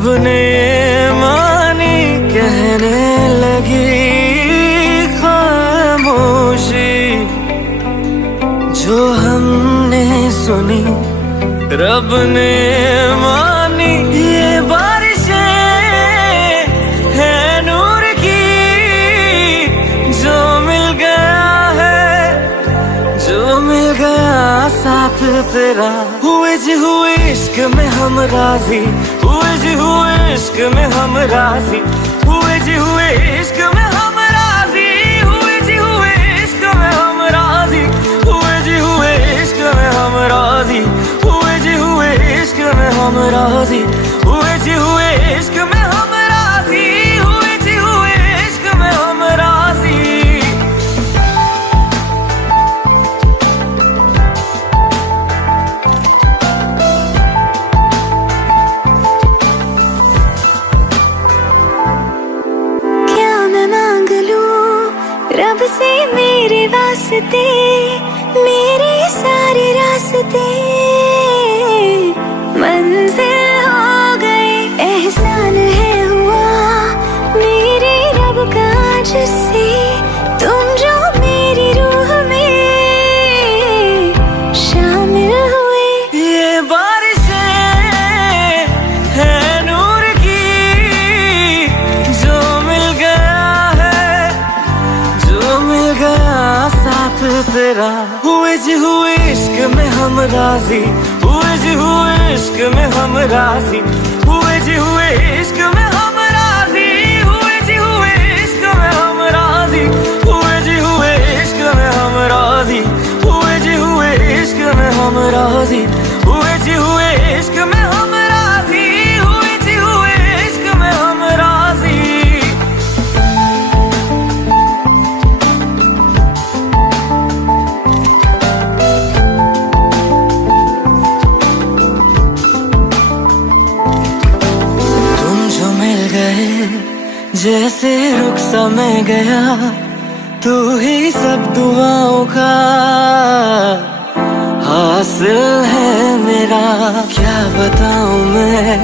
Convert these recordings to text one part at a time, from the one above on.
रब ने मानी कहने लगी खामोशी, जो हमने सुनी रब ने मानी। ये बारिशें है नूर की, जो मिल गया है, जो मिल गया साथ तेरा। हुए जी हुए इश्क में हम राजी, हुए जी हुए इश्क में हम राजी, हुए जी हुए इश्क में हम राजी, हुए जी हुए इश्क में हम राजी, हुए जी हुए इश्क में हम राजी, हुए जी हुए इश्क में हम राजी, हुए जी हुए इश्क में हम राजी, हुए जी हुए इश्क में हम राजी। रब से मेरे वास्ते, मेरे सारे रास्ते मंजिल हो गए। एहसान है हुआ मेरे रब का जिससे, तुम जो मेरी रूह में शामिल हुए। ये बारिशें है नूर की, जो मिल गया है, जो मिल गया साथ तेरा। हुए जी हुए इश्क में हम राजी, हुए जी हुए इश्क में हम राजी, हुए जी हुए इश्क में हम राजी, हुए जी हुए इश्क में हम राजी, हुए जी हुए इश्क में हम राजी, हुए जी हुए इश्क में हम राजी, हुए जी हुए इश्क में हम राजी, हुए जी हुए इश्क में हम राजी। जैसे रुख सा मैं गया, तू ही सब दुआओं का हासिल है मेरा। क्या बताऊं मैं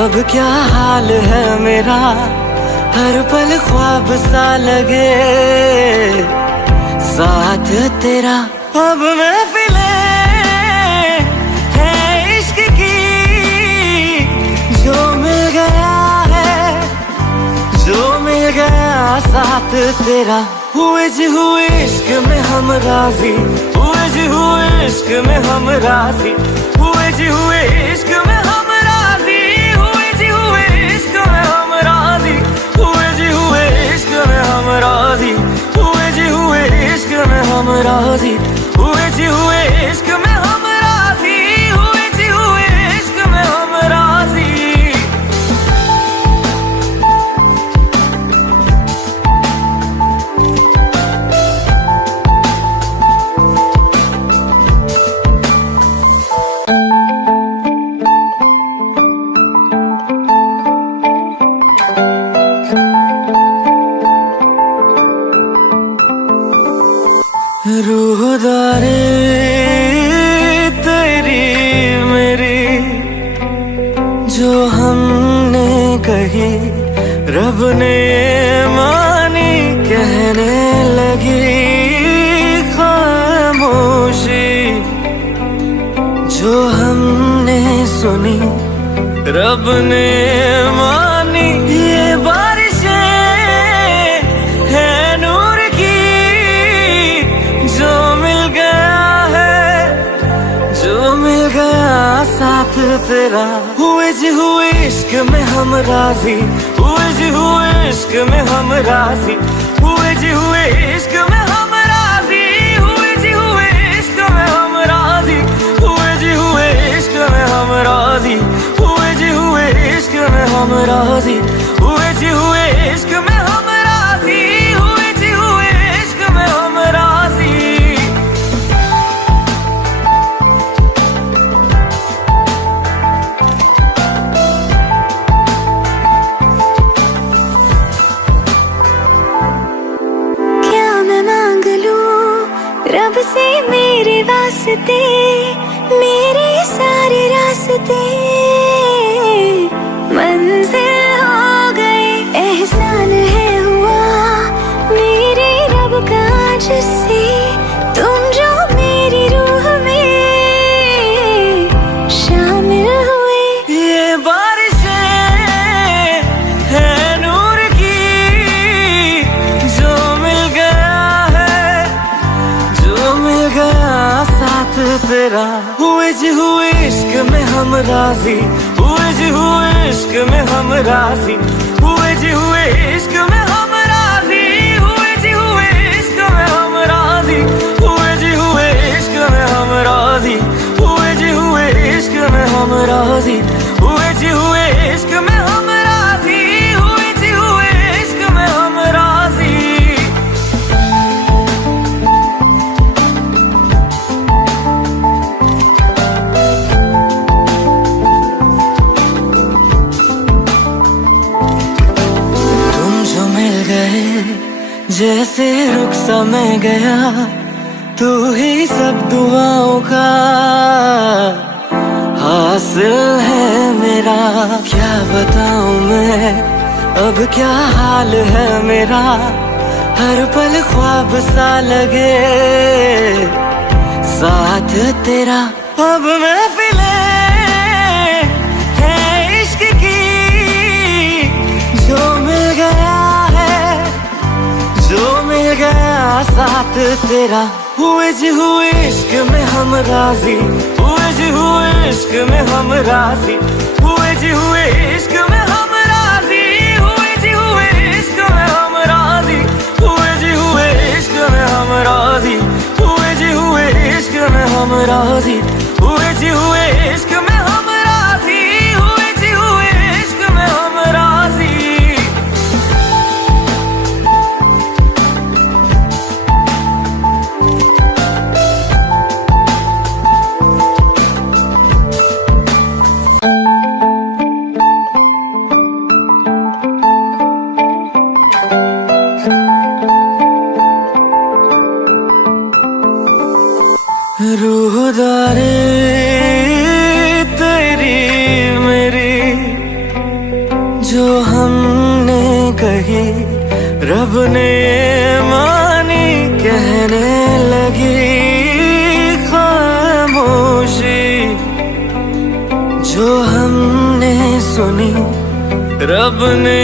अब क्या हाल है मेरा, हर पल ख्वाब सा लगे साथ तेरा। अब महफिलें है इश्क की, जो मिल गया है, जो मिल गया साथ तेरा। हुए जी हुए इश्क में हम राजी, हुए जी हुए इश्क में हम राजी, हुए जी हुए इश्क में हम राजी, हुए जी हुए इश्क में हम राजी, हुए जी हुए इश्क में हम राजी, हुए जी हुए इश्क में हम राजी, हुए जी हुए इश्क में हम राजी, हुए जी हुए इश्क में हम राजी। रूहदारी तेरी मेरी, जो हमने कही रब ने मानी कहने लगी खामोशी, जो हमने सुनी रब ने मानी। ये बारिशें है नूर की, जो मिल गया है, जो मिल गया साथ तेरा। हुए जी हुए इश्क में हम राजी, हुए जी हुए इश्क में हम राजी, हुए जी हुए इश्क में हम राजी, हुए जी हुए इश्क में हम राजी, हुए जी हुए इश्क में हम राजी, हुए जी हुए इश्क में हम राजी, हुए जी हुए इश्क में हम राजी, हुए जी हुए इश्क में हम राजी। रब से मेरे वास्ते, मेरे सारे रास्ते मंजिल हो गई, एहसान है हुआ मेरे रब का जिससे तुम जो मेरी रूह में शामिल हुए। ये बारिशें है नूर की, जो मिल गया है, जो मिल गया साथ तेरा। हुए जी हुए इश्क में हम राजी, हुए जी हुए इश्क में हम राजी, हुए जी हुए इश्क में हम राजी, हुए जी हुए इश्क में हम राजी, हुए जी हुए इश्क में हम राजी, हुए जी हुए इश्क में हम राजी, हुए जी हुए इश्क में हम राजी, हुए जी हुए इश्क में हम राजी। जैसे रुख सा मैं गया, तू ही सब दुआओं का हासिल है मेरा। क्या बताऊं मैं अब क्या हाल है मेरा, हर पल ख्वाब सा लगे साथ तेरा। अब महफिलें है इश्क की, जो मिल गया है, जो मिल गया साथ तेरा। हुए जी हुए इश्क में हम राजी, हुए जी हुए इश्क में हम राजी, हुए जी हुए इश्क में हम राजी, हुए जी हुए इश्क में हम राजी, हुए जी हुए इश्क में हम राजी, हुए जी हुए इश्क में हम राजी, हुए जी हुए इश्क में हम राजी, हुए जी हुए इश्क में हम राजी। रूहदारी तेरी मेरी जो हमने कही, रब ने मानी, कहने लगी खामोशी। जो हमने सुनी, रब ने